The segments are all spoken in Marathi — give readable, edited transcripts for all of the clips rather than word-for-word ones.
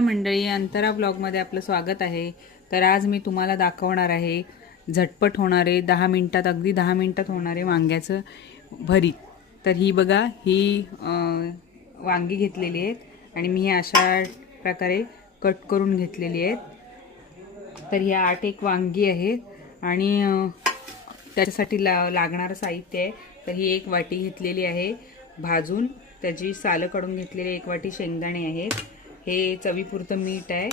मंडळी, अंतरा ब्लॉगमध्ये आपलं स्वागत आहे। तर आज मी तुम्हाला दाखवणार आहे झटपट होणारे 10 मिनिटात, अगदी 10 मिनिटात होणारे वांग्याचं भरीत। तर ही बघा, ही वांगी घेतलेली आहेत आणि मी अशा प्रकारे कट करून घेतलेली आहेत। तर ही 8 एक वांगी आहेत आणि त्याच्यासाठी लागणारं साहित्य आहे। तर ही 1 वाटी घेतलेली आहे भाजून, त्याची सालं काढून घेतलेली 1 वाटी शेंगदाणे आहेत। हे चवीपुरतं मीठ आहे,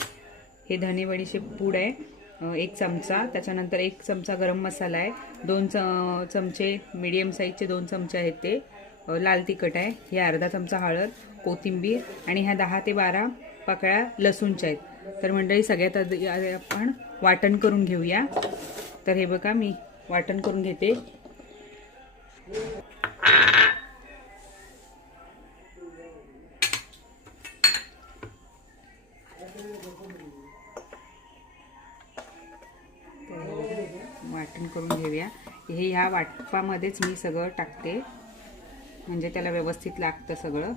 हे धने बडीशेप पूड आहे 1 चमचा, त्याच्यानंतर 1 चमचा गरम मसाला आहे, 2 चमचे मीडियम साईजचे 2 चमचे आहेत ते लाल तिखट आहे, हे अर्धा चमचा हळद, कोथिंबीर आणि ह्या 10 ते 12 पाकळ्या लसूणच्या आहेत। तर मंडळी, सगळ्यात आधी आपण वाटण करून घेऊया। तर हे बघा, मी वाटण करून घेते। वाटण करून घेऊया। हे ह्या वाटपामध्येच मी सगळं टाकते, म्हणजे त्याला व्यवस्थित लागतं सगळं।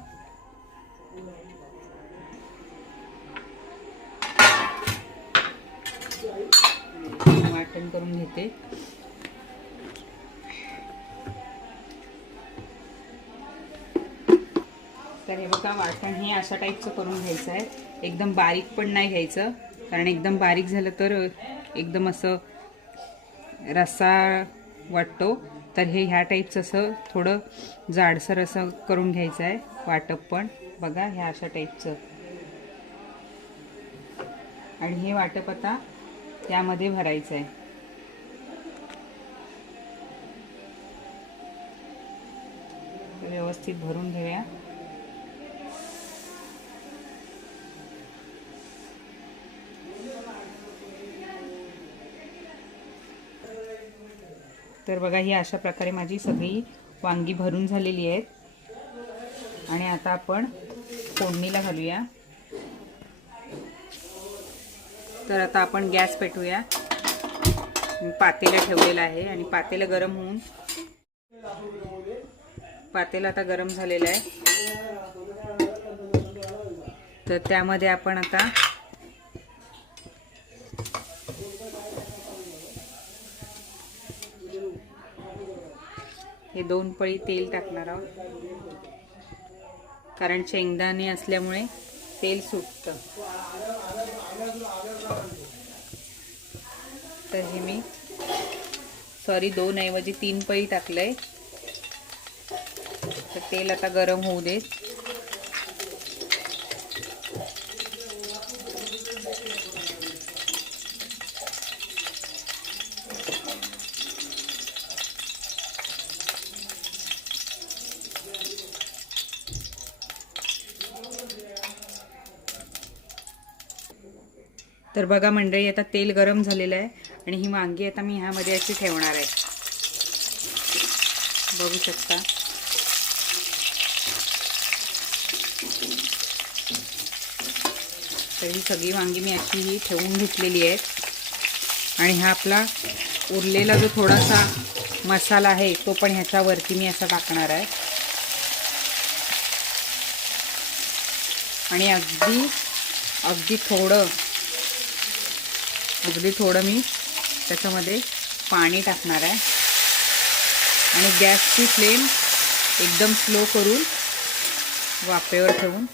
वाटण करून घेते। तर हे बघा, वाटण हे अशा टाईपचं करून घ्यायचं आहे, एकदम बारीक पण नाही घ्यायचं, कारण एकदम बारीक झालं तर एकदम असं रस्सा वाटतो। तर हे ह्या टाईपचं असं थोडं जाडसर असं करून घ्यायचं आहे वाटप पण, बघा ह्या अशा टाईपचं। आणि हे वाटप आता त्यामध्ये भरायचं आहे। व्यवस्थित भरून घेऊया। तर बघा, ही अशा प्रकारे माझी सगळी वांगी भरून झालेली आहेत आणि आता आपण फोडणीला घालूया। तर आता आपण गॅस पेटवूया। पातेलं ठेवलेलं आहे आणि पातेलं गरम होऊन, पातेलं आता गरम झालेलं आहे। तर त्यामध्ये आपण आता हे 2 पळी तेल टाकणार आहोत, कारण शेंगदाणे असल्यामुळे तेल सुटतं। तर हे मी 2 ऐवजी 3 पळी टाकलंय। तर तेल आता गरम होऊ दे। तर बघा मंडळी, आता तेल गरम झालेलं आहे आणि ही वांगी आता मी ह्यामध्ये अशी ठेवणार आहे, बघू शकता। तर ही सगळी वांगी मी अशी ही ठेवून घेतलेली आहेत आणि हा आपला उरलेला जो थोडासा मसाला आहे तो पण ह्याच्यावरती मी असा टाकणार आहे आणि अगदी थोडं मी त्याच्यामध्ये पाणी टाकणार आहे आणि गॅसची फ्लेम एकदम स्लो करून वाफेवर ठेवून,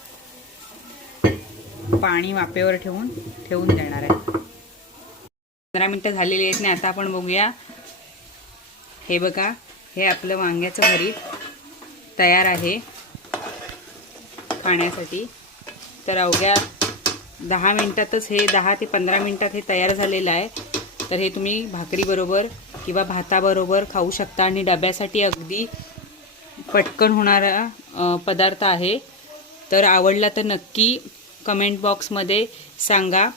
पाणी वाफेवर ठेवून देणार आहे। 15 मिनिटं झालेली आहेत ना। आता आपण बघूया। हे बघा, हे आपलं वांग्याचं भरीत तयार आहे खाण्यासाठी। तर अवघ्या 10 मिनिटातच हे 10 ते 15 मिनिटात हे तयार झालेलं आहे। तर हे तुम्ही भाकरीबरोबर किंवा भाताबरोबर खाऊ शकता आणि डब्यासाठी अगदी पटकन होणारा पदार्थ आहे। तर आवडला तर नक्की कमेंट बॉक्समध्ये सांगा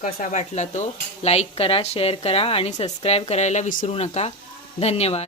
कसा वाटला तो। लाईक करा, शेअर करा आणि सबस्क्राईब करायला विसरू नका। धन्यवाद।